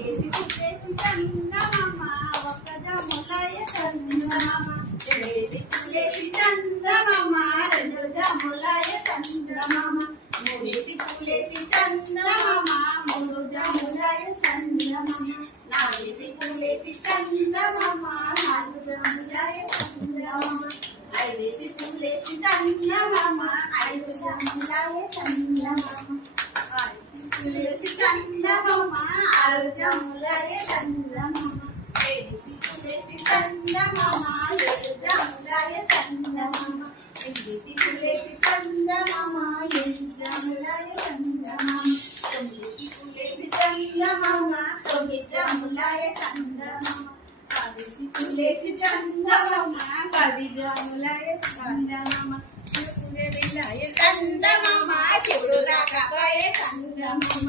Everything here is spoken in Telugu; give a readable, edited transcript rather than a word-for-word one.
లేసి పులేసి చందమామ ఒక్కజాములాయ చందమామ లేసి పులేసి చందమామ రెండు జాములాయ చందమామ మూడేసి పులేసి చందమామ మూడు జాములాయ చందమామ నాలుగేసి పులేసి చందమామ నాలుగు జాములాయ చందమామ ఐదేసి పులేసి చందమామ ఐదు జాములాయ చందమామ పులేసి చందమామ ఆరు జాములాయ చందమామ ఏడేసి పులేసి చందమామ ఏడు జాములాయ చందమామ ఎనిమిది పులేసి చందమామ ఎనిమిది జాములాయ చందమామ తొమ్మిది పులేసి చందమామ తొమ్మిది జాములాయ చందమామ పదేసి పులేసి చందమామ పది జాములాయ చందమామ శివుడు వెళ్ళాయ చందమామ శివుడు రాకపోయే చందమామ